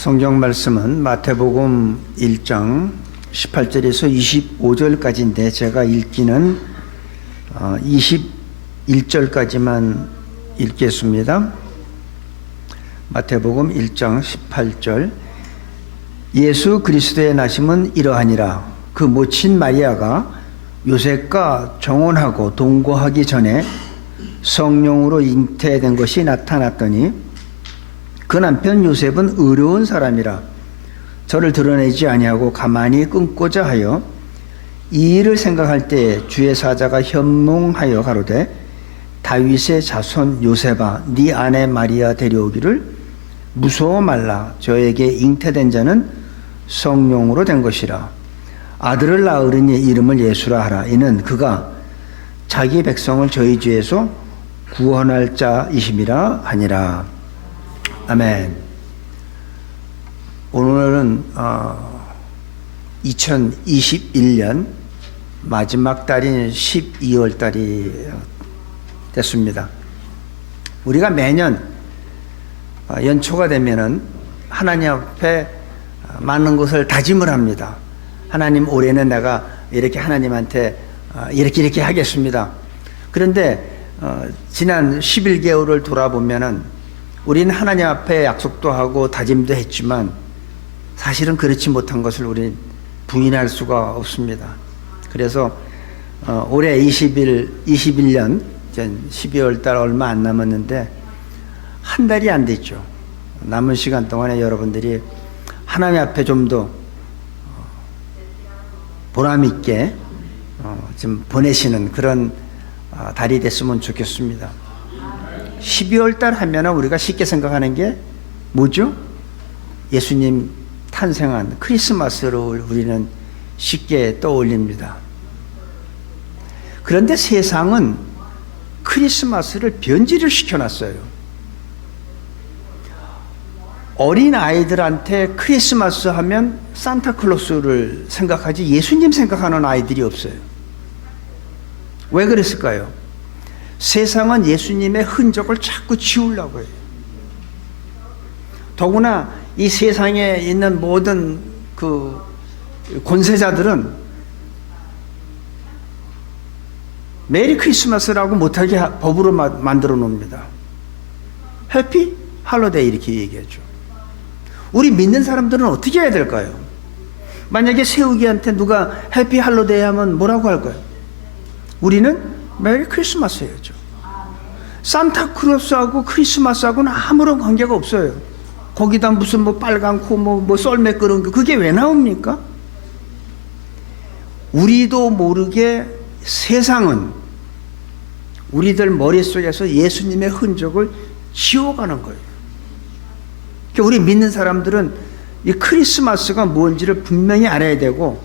성경 말씀은 마태복음 1장 18절에서 25절까지인데 제가 읽기는 21절까지만 읽겠습니다. 마태복음 1장 18절. 예수 그리스도의 나심은 이러하니라. 그 모친 마리아가 요셉과 정혼하고 동거하기 전에 성령으로 잉태된 것이 나타났더니 그 남편 요셉은 의로운 사람이라 저를 드러내지 아니하고 가만히 끊고자 하여 이 일을 생각할 때 주의 사자가 현몽하여 가로되 다윗의 자손 요셉아 네 아내 마리아 데려오기를 무서워 말라. 저에게 잉태된 자는 성령으로 된 것이라. 아들을 낳으리니 이름을 예수라 하라. 이는 그가 자기 백성을 저희 죄에서 구원할 자이심이라 하니라. 아멘. 오늘은 2021년 마지막 달인 12월 달이 됐습니다. 우리가 매년 연초가 되면은 하나님 앞에 많은 것을 다짐을 합니다. 하나님, 올해는 내가 이렇게 하나님한테 이렇게 하겠습니다. 그런데 지난 11개월을 돌아보면은 우리는 하나님 앞에 약속도 하고 다짐도 했지만 사실은 그렇지 못한 것을 우리는 부인할 수가 없습니다. 그래서 올해 21년 12월 달 얼마 안 남았는데 한 달이 안 됐죠. 남은 시간 동안에 여러분들이 하나님 앞에 좀 더 보람 있게 좀 보내시는 그런 달이 됐으면 좋겠습니다. 12월 달 하면 우리가 쉽게 생각하는 게 뭐죠? 예수님 탄생한 크리스마스를 우리는 쉽게 떠올립니다. 그런데 세상은 크리스마스를 변질을 시켜놨어요. 어린 아이들한테 크리스마스 하면 산타클로스를 생각하지 예수님 생각하는 아이들이 없어요. 왜 그랬을까요? 세상은 예수님의 흔적을 자꾸 지우려고 해요. 더구나 이 세상에 있는 모든 그 권세자들은 메리 크리스마스라고 못하게 법으로 만들어 놓습니다. 해피 할로데이 이렇게 얘기하죠. 우리 믿는 사람들은 어떻게 해야 될까요? 만약에 세우기한테 누가 해피 할로데이 하면 뭐라고 할까요? 우리는 메리 크리스마스 해야죠. 산타크로스하고 크리스마스하고는 아무런 관계가 없어요. 거기다 무슨 뭐 빨간 코 뭐 썰매 끄는 거 그게 왜 나옵니까? 우리도 모르게 세상은 우리들 머릿속에서 예수님의 흔적을 지워가는 거예요. 그러니까 우리 믿는 사람들은 이 크리스마스가 뭔지를 분명히 알아야 되고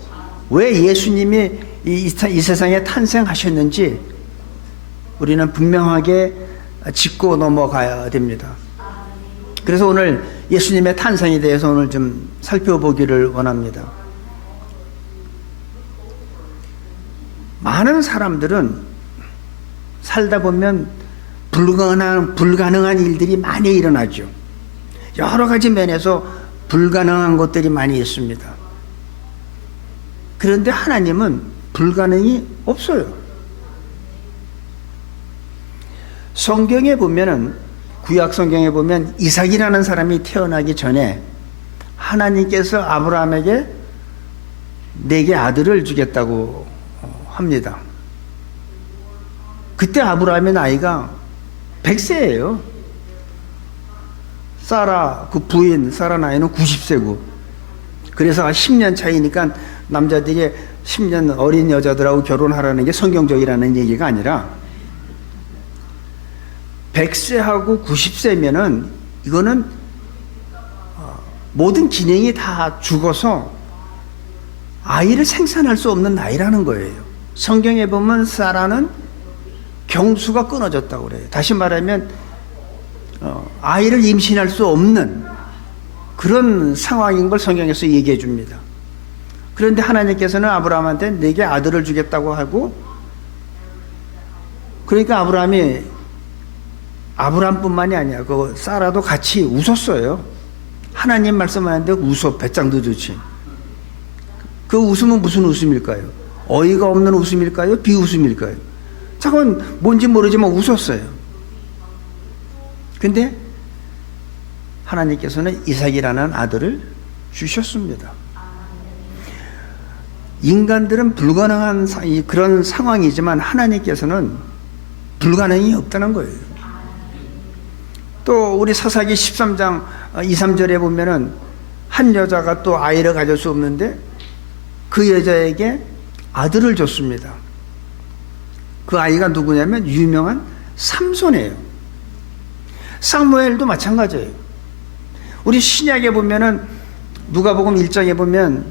왜 예수님이 이 세상에 탄생하셨는지 우리는 분명하게 짚고 넘어가야 됩니다. 그래서 오늘 예수님의 탄생에 대해서 오늘 좀 살펴보기를 원합니다. 많은 사람들은 살다 보면 불가능한 일들이 많이 일어나죠. 여러 가지 면에서 불가능한 것들이 많이 있습니다. 그런데 하나님은 불가능이 없어요. 성경에 보면은 구약 성경에 보면 이삭이라는 사람이 태어나기 전에 하나님께서 아브라함에게 내게 아들을 주겠다고 합니다. 그때 아브라함의 나이가 100세예요. 사라 그 부인 사라 나이는 90세고 그래서 10년 차이니까 남자들이 10년 어린 여자들하고 결혼하라는 게 성경적이라는 얘기가 아니라 100세하고 90세면은 이거는 모든 기능이 다 죽어서 아이를 생산할 수 없는 나이라는 거예요. 성경에 보면 사라는 경수가 끊어졌다고 그래요. 다시 말하면 아이를 임신할 수 없는 그런 상황인 걸 성경에서 얘기해 줍니다. 그런데 하나님께서는 아브라함한테 내게 아들을 주겠다고 하고 그러니까 아브라함뿐만이 아니야. 그 사라도 같이 웃었어요. 하나님 말씀하는데 웃어. 배짱도 좋지. 그 웃음은 무슨 웃음일까요? 어이가 없는 웃음일까요? 비웃음일까요? 잠깐 뭔지 모르지만 웃었어요. 근데 하나님께서는 이삭이라는 아들을 주셨습니다. 인간들은 불가능한 그런 상황이지만 하나님께서는 불가능이 없다는 거예요. 또 우리 사사기 13장 2, 3절에 보면은 한 여자가 또 아이를 가질 수 없는데 그 여자에게 아들을 줬습니다. 그 아이가 누구냐면 유명한 삼손이에요. 사무엘도 마찬가지예요. 우리 신약에 보면은 누가복음 1장에 보면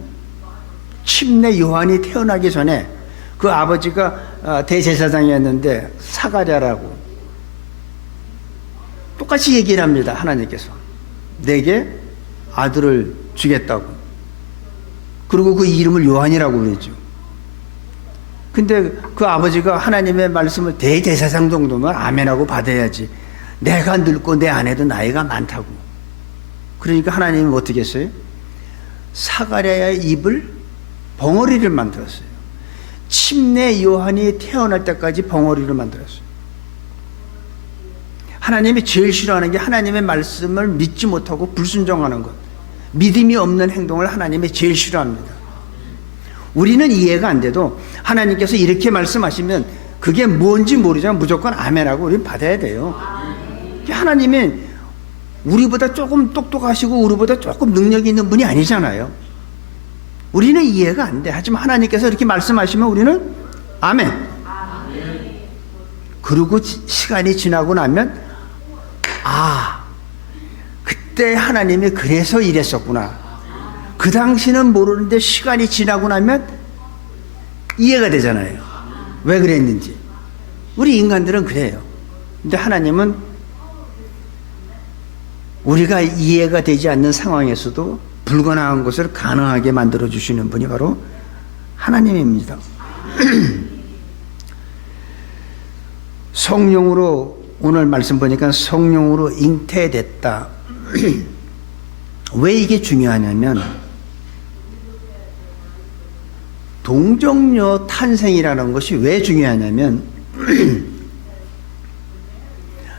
침례 요한이 태어나기 전에 그 아버지가 대제사장이었는데 사가랴라고 똑같이 얘기를 합니다. 하나님께서 내게 아들을 주겠다고. 그리고 그 이름을 요한이라고 그러죠. 근데 그 아버지가 하나님의 말씀을 대제사장 정도면 아멘하고 받아야지. 내가 늙고 내 아내도 나이가 많다고. 그러니까 하나님은 어떻게 했어요? 사가랴의 입을 벙어리를 만들었어요. 침례 요한이 태어날 때까지 벙어리를 만들었어요. 하나님이 제일 싫어하는 게 하나님의 말씀을 믿지 못하고 불순종하는 것. 믿음이 없는 행동을 하나님이 제일 싫어합니다. 우리는 이해가 안 돼도 하나님께서 이렇게 말씀하시면 그게 뭔지 모르지만 무조건 아멘하고 우리는 받아야 돼요. 하나님이 우리보다 조금 똑똑하시고 우리보다 조금 능력이 있는 분이 아니잖아요. 우리는 이해가 안 돼. 하지만 하나님께서 이렇게 말씀하시면 우리는 아멘. 그리고 시간이 지나고 나면 그때 하나님이 그래서 이랬었구나. 그 당시는 모르는데 시간이 지나고 나면 이해가 되잖아요. 왜 그랬는지. 우리 인간들은 그래요. 근데 하나님은 우리가 이해가 되지 않는 상황에서도 불가능한 것을 가능하게 만들어 주시는 분이 바로 하나님입니다. 성령으로 오늘 말씀 보니까 성령으로 잉태됐다. 왜 이게 중요하냐면 동정녀 탄생이라는 것이 왜 중요하냐면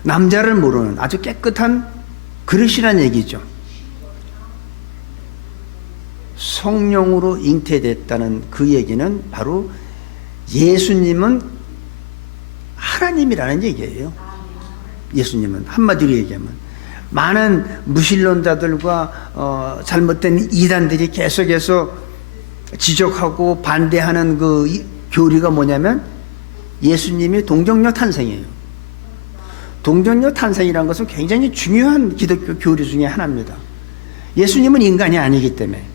남자를 모르는 아주 깨끗한 그릇이란 얘기죠. 성령으로 잉태됐다는 그 얘기는 바로 예수님은 하나님이라는 얘기예요. 예수님은 한마디로 얘기하면 많은 무신론자들과 잘못된 이단들이 계속해서 지적하고 반대하는 그 교리가 뭐냐면 예수님이 동정녀 탄생이에요. 동정녀 탄생이라는 것은 굉장히 중요한 기독교 교리 중에 하나입니다. 예수님은 인간이 아니기 때문에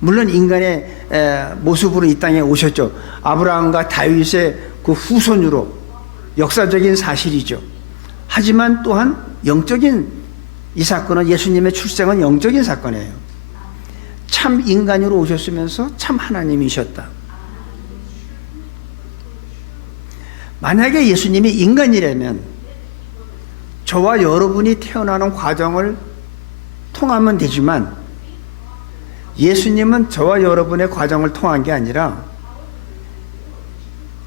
물론 인간의 모습으로 이 땅에 오셨죠. 아브라함과 다윗의 그 후손으로 역사적인 사실이죠. 하지만 또한 영적인 이 사건은 예수님의 출생은 영적인 사건이에요. 참 인간으로 오셨으면서 참 하나님이셨다. 만약에 예수님이 인간이라면 저와 여러분이 태어나는 과정을 통하면 되지만 예수님은 저와 여러분의 과정을 통한 게 아니라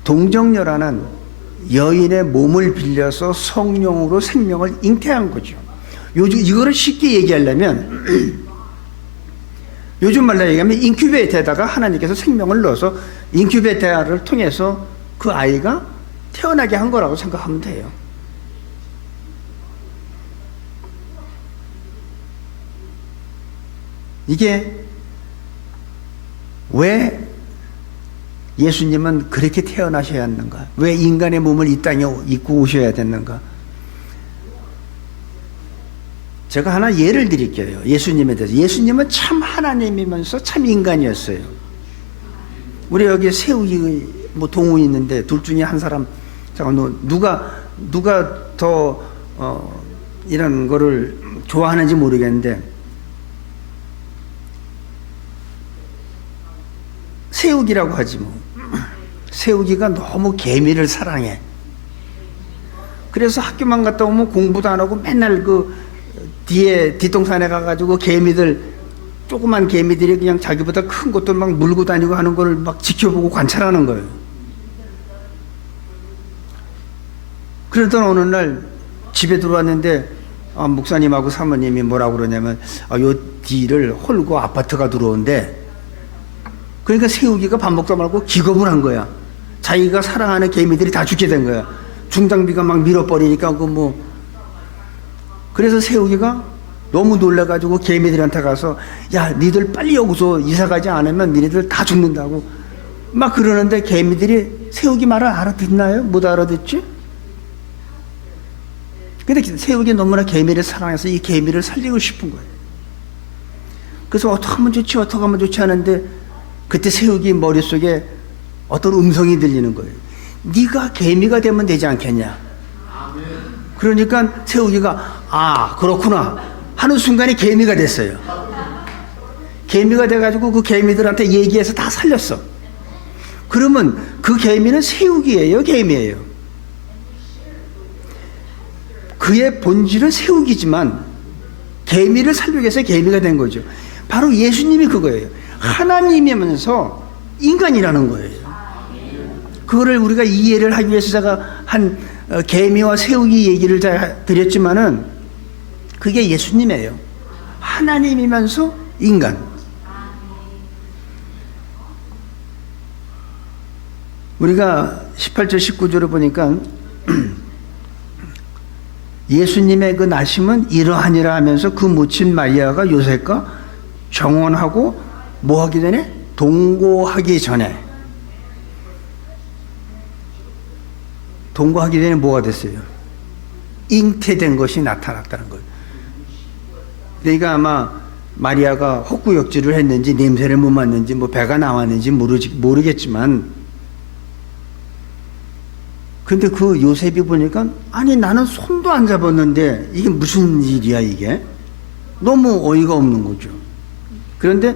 동정녀라는 여인의 몸을 빌려서 성령으로 생명을 잉태한 거죠. 이거를 쉽게 얘기하려면 요즘 말로 얘기하면 인큐베이터에다가 하나님께서 생명을 넣어서 인큐베이터를 통해서 그 아이가 태어나게 한 거라고 생각하면 돼요. 이게 왜 예수님은 그렇게 태어나셔야 하는가? 왜 인간의 몸을 이 땅에 입고 오셔야 됐는가? 제가 하나 예를 드릴게요. 예수님에 대해서. 예수님은 참 하나님이면서 참 인간이었어요. 우리 여기 세우기 동우 있는데 둘 중에 한 사람, 잠깐 누가 더 이런 거를 좋아하는지 모르겠는데 세우기라고 하지 뭐. 세우기가 너무 개미를 사랑해. 그래서 학교만 갔다 오면 공부도 안 하고 맨날 그 뒤에 뒷동산에 가가지고 개미들, 조그만 개미들이 그냥 자기보다 큰 것들 막 물고 다니고 하는 걸 막 지켜보고 관찰하는 거예요. 그러던 어느 날 집에 들어왔는데 목사님하고 사모님이 뭐라고 그러냐면 요 뒤를 홀고 아파트가 들어온대. 그러니까 세우기가 밥 먹다 말고 기겁을 한 거야. 자기가 사랑하는 개미들이 다 죽게 된 거야. 중장비가 막 밀어버리니까 그래서 세우기가 너무 놀라가지고 개미들한테 가서 야 니들 빨리 여기서 이사가지 않으면 니네들 다 죽는다고 막 그러는데 개미들이 세우기 말을 알아듣나요? 못 알아듣지? 근데 세우기 너무나 개미를 사랑해서 이 개미를 살리고 싶은 거예요. 그래서 어떻게 하면 좋지 어떻게 하면 좋지 하는데 그때 세우기 머릿속에 어떤 음성이 들리는 거예요. 네가 개미가 되면 되지 않겠냐. 그러니까 세우기가 그렇구나 하는 순간에 개미가 됐어요. 개미가 돼가지고 그 개미들한테 얘기해서 다 살렸어. 그러면 그 개미는 세우기예요, 개미예요? 그의 본질은 세우기지만 개미를 살리기 위해서 개미가 된 거죠. 바로 예수님이 그거예요. 하나님이면서 인간이라는 거예요. 그거를 우리가 이해를 하기 위해서 제가 한 개미와 세우기 얘기를 드렸지만은 그게 예수님이에요. 하나님이면서 인간. 우리가 18절 19절을 보니까 예수님의 그 나심은 이러하니라 하면서 그 모친 마리아가 요셉과 정혼하고 뭐 하기 전에? 동거하기 전에. 동거하기 전에 뭐가 됐어요? 잉태된 것이 나타났다는 거예요. 그러니까 아마 마리아가 헛구역질을 했는지 냄새를 못 맡는지 뭐 배가 나왔는지 모르겠지만 근데 그 요셉이 보니까 아니 나는 손도 안 잡았는데 이게 무슨 일이야 이게? 너무 어이가 없는 거죠. 그런데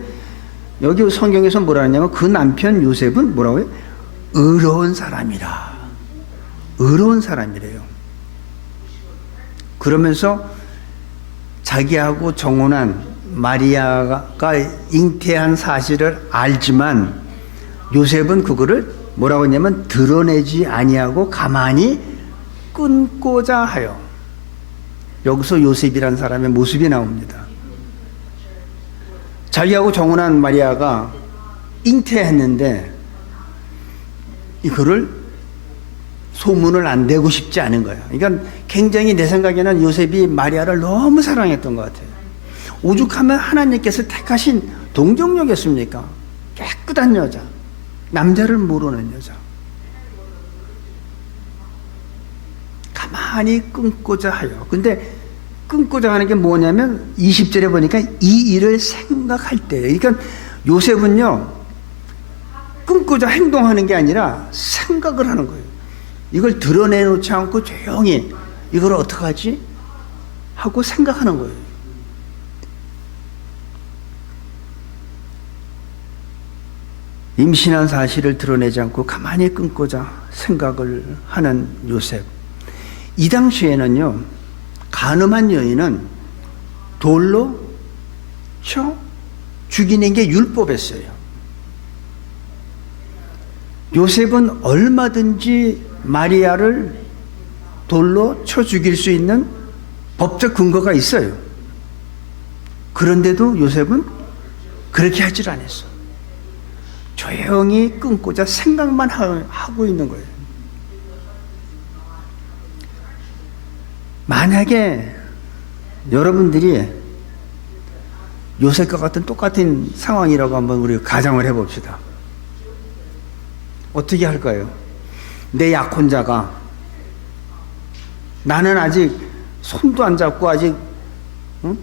여기 성경에서 뭐라 하냐면 그 남편 요셉은 뭐라고 해요? 의로운 사람이라. 의로운 사람이래요. 그러면서 자기하고 정혼한 마리아가 잉태한 사실을 알지만 요셉은 그거를 뭐라고 했냐면 드러내지 아니하고 가만히 끊고자 하여. 여기서 요셉이라는 사람의 모습이 나옵니다. 자기하고 정혼한 마리아가 잉태했는데 이거를 소문을 안 내고 싶지 않은 거예요. 그러니까 굉장히 내 생각에는 요셉이 마리아를 너무 사랑했던 것 같아요. 오죽하면 하나님께서 택하신 동정녀겠습니까? 깨끗한 여자, 남자를 모르는 여자. 가만히 끊고자 하여. 근데 끊고자 하는 게 뭐냐면 20절에 보니까 이 일을 생각할 때. 그러니까 요셉은요 끊고자 행동하는 게 아니라 생각을 하는 거예요. 이걸 드러내놓지 않고 조용히 이걸 어떡하지? 하고 생각하는 거예요. 임신한 사실을 드러내지 않고 가만히 끊고자 생각을 하는 요셉. 이 당시에는요 간음한 여인은 돌로 쳐 죽이는 게 율법이었어요. 요셉은 얼마든지 마리아를 돌로 쳐 죽일 수 있는 법적 근거가 있어요. 그런데도 요셉은 그렇게 하질 않았어. 조용히 끊고자 생각만 하고 있는 거예요. 만약에 여러분들이 요셉과 같은 똑같은 상황이라고 한번 우리 가정을 해봅시다. 어떻게 할까요? 내 약혼자가 나는 아직 손도 안 잡고 아직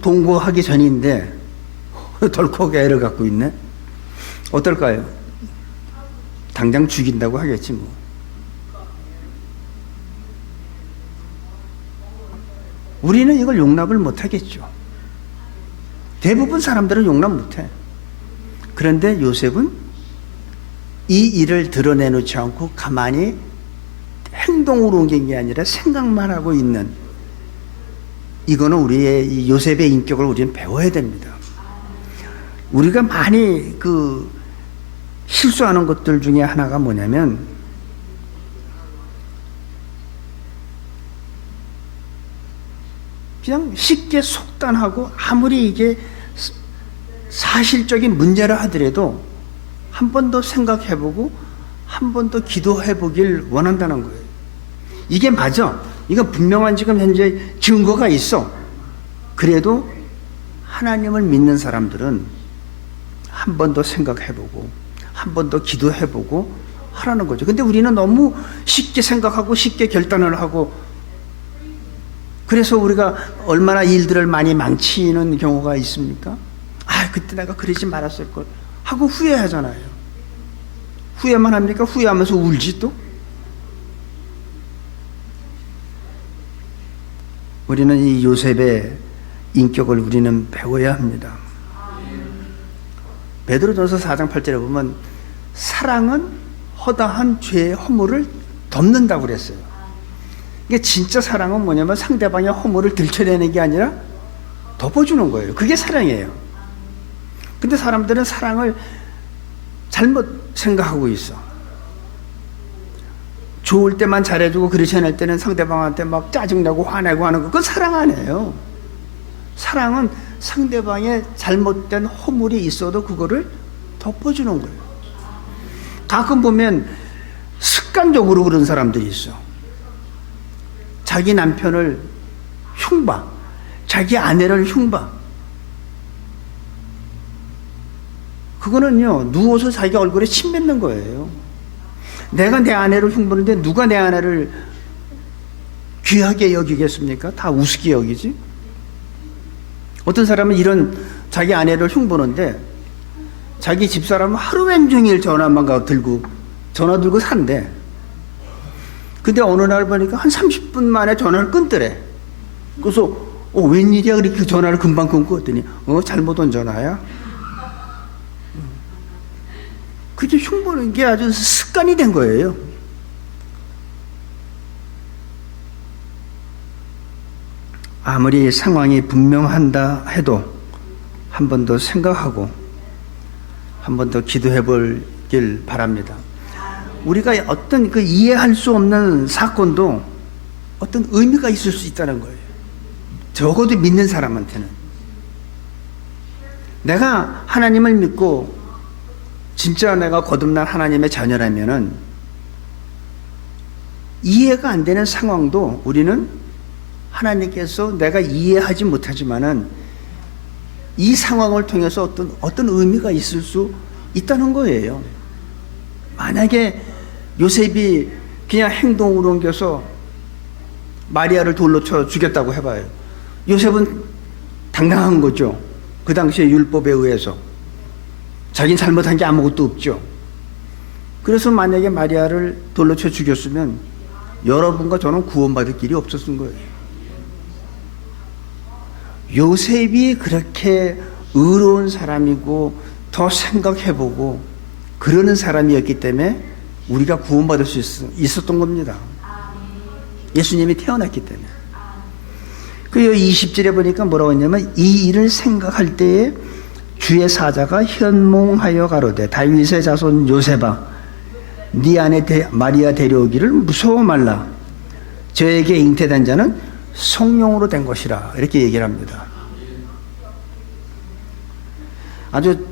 동거하기 전인데 덜컥 애를 갖고 있네? 어떨까요? 당장 죽인다고 하겠지 뭐. 우리는 이걸 용납을 못하겠죠. 대부분 사람들은 용납 못해. 그런데 요셉은 이 일을 드러내놓지 않고 가만히 행동으로 옮긴 게 아니라 생각만 하고 있는 이거는 우리의 이 요셉의 인격을 우리는 배워야 됩니다. 우리가 많이 실수하는 것들 중에 하나가 뭐냐면 그냥 쉽게 속단하고 아무리 이게 사실적인 문제라 하더라도 한 번 더 생각해보고 한 번 더 기도해보길 원한다는 거예요. 이게 맞아. 이건 분명한 지금 현재 증거가 있어. 그래도 하나님을 믿는 사람들은 한 번 더 생각해보고 한 번 더 기도해보고 하라는 거죠. 근데 우리는 너무 쉽게 생각하고 쉽게 결단을 하고 그래서 우리가 얼마나 일들을 많이 망치는 경우가 있습니까? 아, 그때 내가 그러지 말았을 걸 하고 후회하잖아요. 후회만 합니까? 후회하면서 울지 또? 우리는 이 요셉의 인격을 우리는 배워야 합니다. 베드로전서 4장 8절에 보면 사랑은 허다한 죄의 허물을 덮는다고 그랬어요. 이게 진짜 사랑은 뭐냐면 상대방의 허물을 들춰내는 게 아니라 덮어주는 거예요. 그게 사랑이에요. 근데 사람들은 사랑을 잘못 생각하고 있어. 좋을 때만 잘해주고 그렇지 않을 때는 상대방한테 막 짜증내고 화내고 하는 거, 그건 사랑 아니에요. 사랑은 상대방의 잘못된 허물이 있어도 그거를 덮어주는 거예요. 가끔 보면 습관적으로 그런 사람들이 있어. 자기 남편을 흉봐, 자기 아내를 흉봐. 그거는요, 누워서 자기 얼굴에 침 뱉는 거예요. 내가 내 아내를 흉보는데 누가 내 아내를 귀하게 여기겠습니까? 다 우습게 여기지. 어떤 사람은 이런 자기 아내를 흉보는데 자기 집사람은 하루 종일 전화 들고 산대. 근데 어느 날 보니까 한 30분 만에 전화를 끊더래. 그래서 웬일이야 그렇게 전화를 금방 끊고 했더니 잘못 온 전화야. 그게 흉보는 게 아주 습관이 된 거예요. 아무리 상황이 분명한다 해도 한 번 더 생각하고 한 번 더 기도해 보길 바랍니다. 우리가 어떤 이해할 수 없는 사건도 어떤 의미가 있을 수 있다는 거예요. 적어도 믿는 사람한테는. 내가 하나님을 믿고 진짜 내가 거듭난 하나님의 자녀라면은 이해가 안 되는 상황도 우리는 하나님께서 내가 이해하지 못하지만은 이 상황을 통해서 어떤 의미가 있을 수 있다는 거예요. 만약에 요셉이 그냥 행동으로 옮겨서 마리아를 돌로 쳐 죽였다고 해봐요. 요셉은 당당한 거죠. 그 당시에 율법에 의해서. 자기는 잘못한 게 아무것도 없죠. 그래서 만약에 마리아를 돌로 쳐 죽였으면 여러분과 저는 구원받을 길이 없었던 거예요. 요셉이 그렇게 의로운 사람이고 더 생각해보고 그러는 사람이었기 때문에 우리가 구원받을 수 있었던 겁니다. 예수님이 태어났기 때문에. 그 20절에 보니까 뭐라고 했냐면 이 일을 생각할 때에 주의 사자가 현몽하여 가로되 다윗의 자손 요셉아 네 아내 마리아 데려오기를 무서워 말라. 저에게 잉태된 자는 성령으로 된 것이라. 이렇게 얘기를 합니다. 아주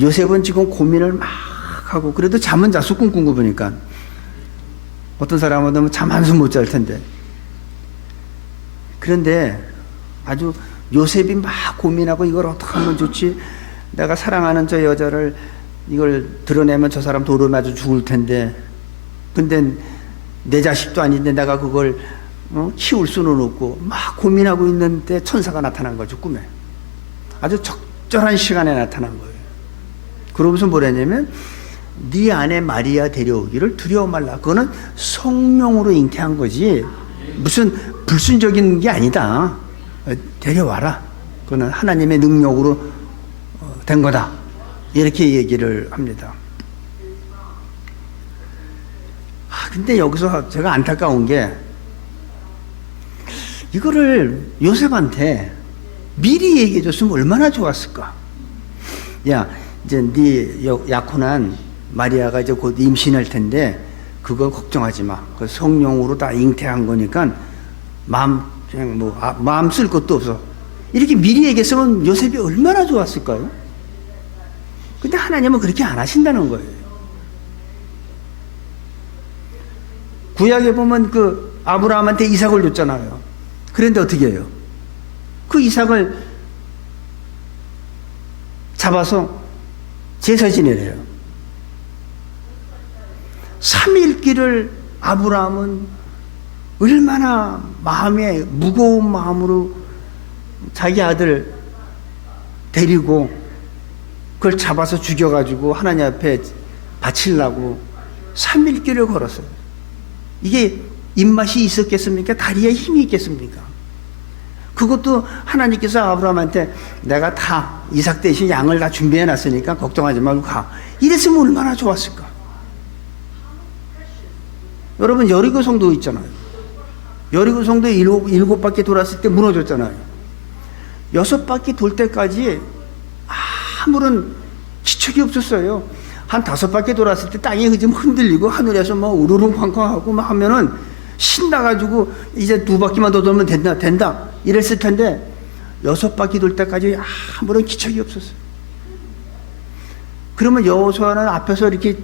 요셉은 지금 고민을 막 하고 그래도 잠은 잤어. 꿈꾼 거 보니까. 어떤 사람은 잠 한숨 못 잘 텐데. 그런데 아주 요셉이 막 고민하고 이걸 어떻게 하면 좋지? 내가 사랑하는 저 여자를 이걸 드러내면 저 사람 돌을 맞아 죽을 텐데 근데 내 자식도 아닌데 내가 그걸 키울 수는 없고 막 고민하고 있는데 천사가 나타난 거죠. 꿈에. 아주 적절한 시간에 나타난 거예요. 그러면서 뭐랬냐면 네 아내 마리아 데려오기를 두려워 말라. 그거는 성령으로 잉태한 거지 무슨 불순적인 게 아니다. 데려와라. 그거는 하나님의 능력으로 된 거다. 이렇게 얘기를 합니다. 근데 여기서 제가 안타까운 게 이거를 요셉한테 미리 얘기해 줬으면 얼마나 좋았을까. 야, 이제 네 약혼한 마리아가 이제 곧 임신할 텐데 그거 걱정하지 마. 그 성령으로 다 잉태한 거니까 마음 쓸 것도 없어. 이렇게 미리 얘기했으면 요셉이 얼마나 좋았을까요? 근데 하나님은 그렇게 안 하신다는 거예요. 구약에 보면 그 아브라함한테 이삭을 줬잖아요. 그런데 어떻게 해요? 그 이삭을 잡아서 제사 지내래요. 3일길을 아브라함은 얼마나 마음에 무거운 마음으로 자기 아들 데리고 그걸 잡아서 죽여가지고 하나님 앞에 바치려고 3일길을 걸었어요. 이게 입맛이 있었겠습니까? 다리에 힘이 있겠습니까? 그것도 하나님께서 아브라함한테 내가 다 이삭 대신 양을 다 준비해 놨으니까 걱정하지 말고 가. 이랬으면 얼마나 좋았을까? 여러분, 여리고 성도 있잖아요. 여리고 성도 일곱 바퀴 돌았을 때 무너졌잖아요. 6바퀴 돌 때까지 아무런 기척이 없었어요. 한 5바퀴 돌았을 때 땅이 좀 흔들리고 하늘에서 막 우르릉쾅쾅하고 막 하면은 신나가지고 이제 2바퀴만 더 돌면 된다 이랬을 텐데 6바퀴 돌 때까지 아무런 기척이 없었어요. 그러면 여호수아는 앞에서 이렇게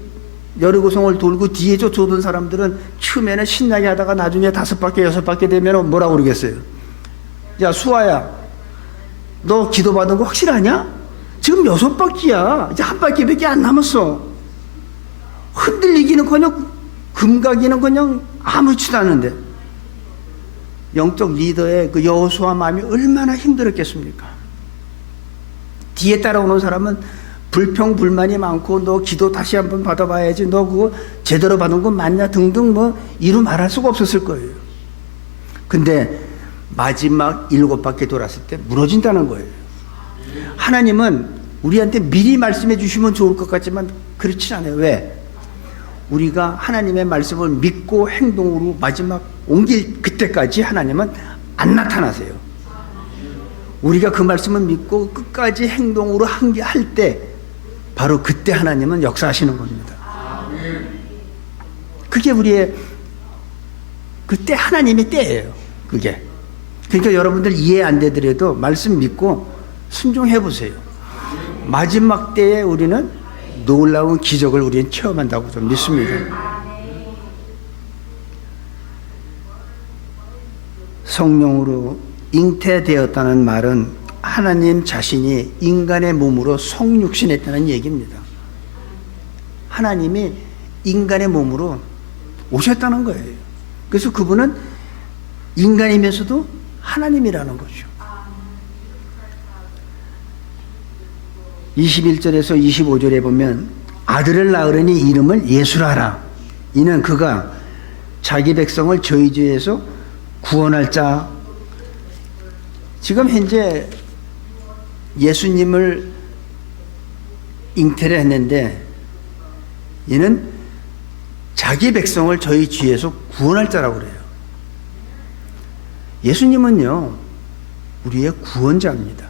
여리고성을 돌고 뒤에 쫓아오던 사람들은 처음에는 신나게 하다가 나중에 5바퀴 6바퀴 되면 뭐라고 그러겠어요? 야, 수아야, 너 기도받은 거 확실하냐? 지금 6바퀴야. 이제 1바퀴밖에 안 남았어. 흔들리기는커녕 금가기는커녕 아무렇지도 않은데 영적 리더의 그 여호수아 마음이 얼마나 힘들었겠습니까? 뒤에 따라오는 사람은 불평불만이 많고 너 기도 다시 한번 받아봐야지, 너 그거 제대로 받은 건 맞냐 등등 뭐 이루 말할 수가 없었을 거예요. 근데 마지막 7바퀴 돌았을 때 무너진다는 거예요. 하나님은 우리한테 미리 말씀해 주시면 좋을 것 같지만 그렇지 않아요. 왜? 우리가 하나님의 말씀을 믿고 행동으로 마지막 옮길 그때까지 하나님은 안 나타나세요. 우리가 그 말씀을 믿고 끝까지 행동으로 할 때 바로 그때 하나님은 역사하시는 겁니다. 그게 우리의 그때 하나님의 때예요. 그게. 그러니까 여러분들 이해 안 되더라도 말씀 믿고 순종해 보세요. 마지막 때에 우리는 놀라운 기적을 우리는 체험한다고 좀 믿습니다. 성령으로 잉태되었다는 말은 하나님 자신이 인간의 몸으로 성육신했다는 얘기입니다. 하나님이 인간의 몸으로 오셨다는 거예요. 그래서 그분은 인간이면서도 하나님이라는 거죠. 21절에서 25절에 보면 아들을 낳으려니 이름을 예수라 하라. 이는 그가 자기 백성을 저희 죄에서 구원할 자. 지금 현재 예수님을 잉태를 했는데 이는 자기 백성을 저희 죄에서 구원할 자라고 그래요. 예수님은요, 우리의 구원자입니다.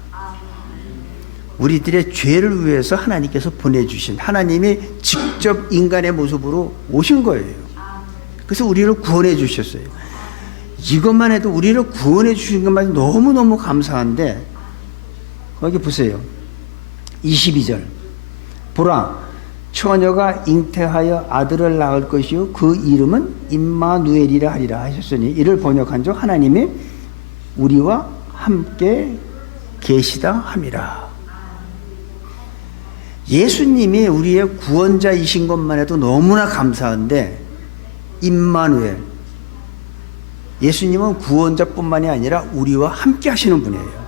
우리들의 죄를 위해서 하나님께서 보내주신, 하나님이 직접 인간의 모습으로 오신 거예요. 그래서 우리를 구원해 주셨어요. 이것만 해도 우리를 구원해 주신 것만 너무너무 감사한데, 거기 보세요. 22절. 보라, 처녀가 잉태하여 아들을 낳을 것이요 그 이름은 임마누엘이라 하리라 하셨으니 이를 번역한 적 하나님이 우리와 함께 계시다 함이라. 예수님이 우리의 구원자이신 것만 해도 너무나 감사한데, 임마누엘, 예수님은 구원자뿐만이 아니라 우리와 함께 하시는 분이에요.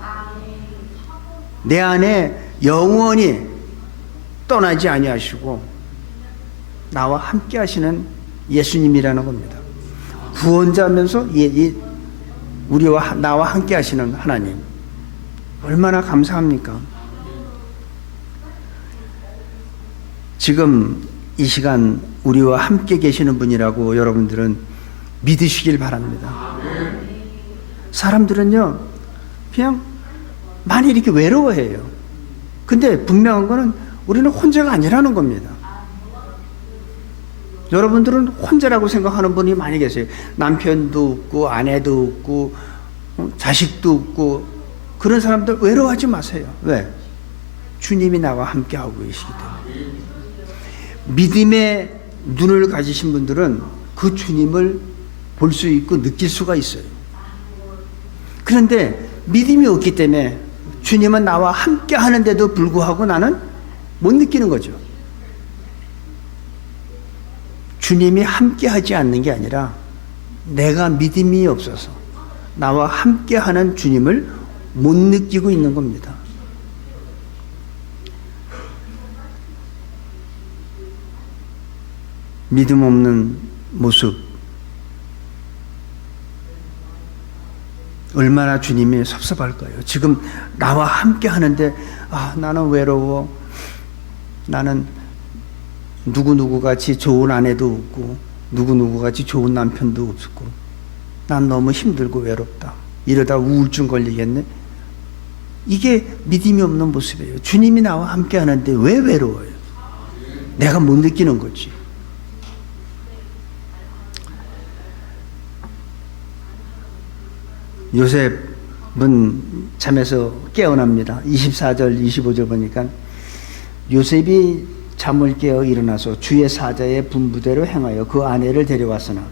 내 안에 영원히 떠나지 아니하시고 나와 함께 하시는 예수님이라는 겁니다. 구원자면서 우리와 나와 함께 하시는 하나님, 얼마나 감사합니까? 지금 이 시간 우리와 함께 계시는 분이라고 여러분들은 믿으시길 바랍니다. 사람들은요, 그냥 많이 이렇게 외로워해요. 근데 분명한 거는 우리는 혼자가 아니라는 겁니다. 여러분들은 혼자라고 생각하는 분이 많이 계세요. 남편도 없고, 아내도 없고, 자식도 없고, 그런 사람들 외로워하지 마세요. 왜? 주님이 나와 함께하고 계시기 때문에. 믿음의 눈을 가지신 분들은 그 주님을 볼 수 있고 느낄 수가 있어요. 그런데 믿음이 없기 때문에 주님은 나와 함께 하는데도 불구하고 나는 못 느끼는 거죠. 주님이 함께 하지 않는 게 아니라 내가 믿음이 없어서 나와 함께 하는 주님을 못 느끼고 있는 겁니다. 믿음 없는 모습, 얼마나 주님이 섭섭할까요? 지금 나와 함께 하는데 나는 외로워. 나는 누구누구같이 좋은 아내도 없고 누구누구같이 좋은 남편도 없고 난 너무 힘들고 외롭다. 이러다 우울증 걸리겠네. 이게 믿음이 없는 모습이에요. 주님이 나와 함께 하는데 왜 외로워요? 내가 못 느끼는 거지. 요셉은 잠에서 깨어납니다. 24절 25절 보니까 요셉이 잠을 깨어 일어나서 주의 사자의 분부대로 행하여 그 아내를 데려왔으나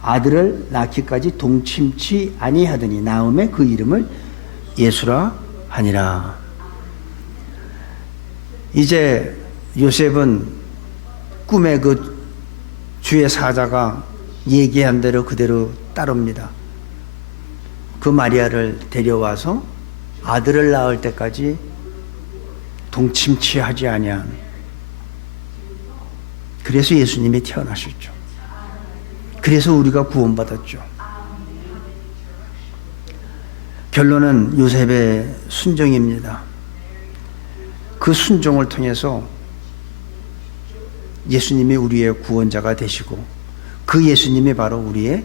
아들을 낳기까지 동침치 아니하더니 나음에 그 이름을 예수라 하니라. 이제 요셉은 꿈에 그 주의 사자가 얘기한 대로 그대로 따릅니다. 그 마리아를 데려와서 아들을 낳을 때까지 동침치하지 아니한, 그래서 예수님이 태어나셨죠. 그래서 우리가 구원받았죠. 결론은 요셉의 순종입니다. 그 순종을 통해서 예수님이 우리의 구원자가 되시고 그 예수님이 바로 우리의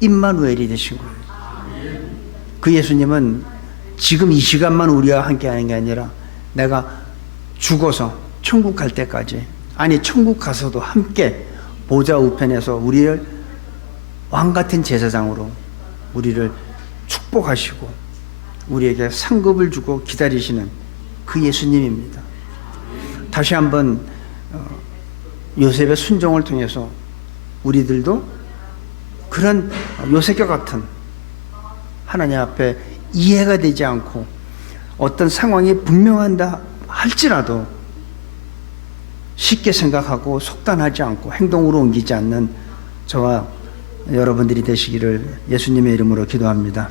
임마누엘이 되신 거예요. 그 예수님은 지금 이 시간만 우리와 함께 하는 게 아니라 내가 죽어서 천국 갈 때까지, 아니 천국 가서도 함께 보좌 우편에서 우리를 왕같은 제사장으로 우리를 축복하시고 우리에게 상급을 주고 기다리시는 그 예수님입니다. 다시 한번 요셉의 순종을 통해서 우리들도 그런 요셉과 같은 하나님 앞에 이해가 되지 않고 어떤 상황이 분명한다 할지라도 쉽게 생각하고 속단하지 않고 행동으로 옮기지 않는 저와 여러분들이 되시기를 예수님의 이름으로 기도합니다.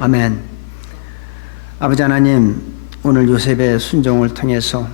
아멘. 아버지 하나님, 오늘 요셉의 순종을 통해서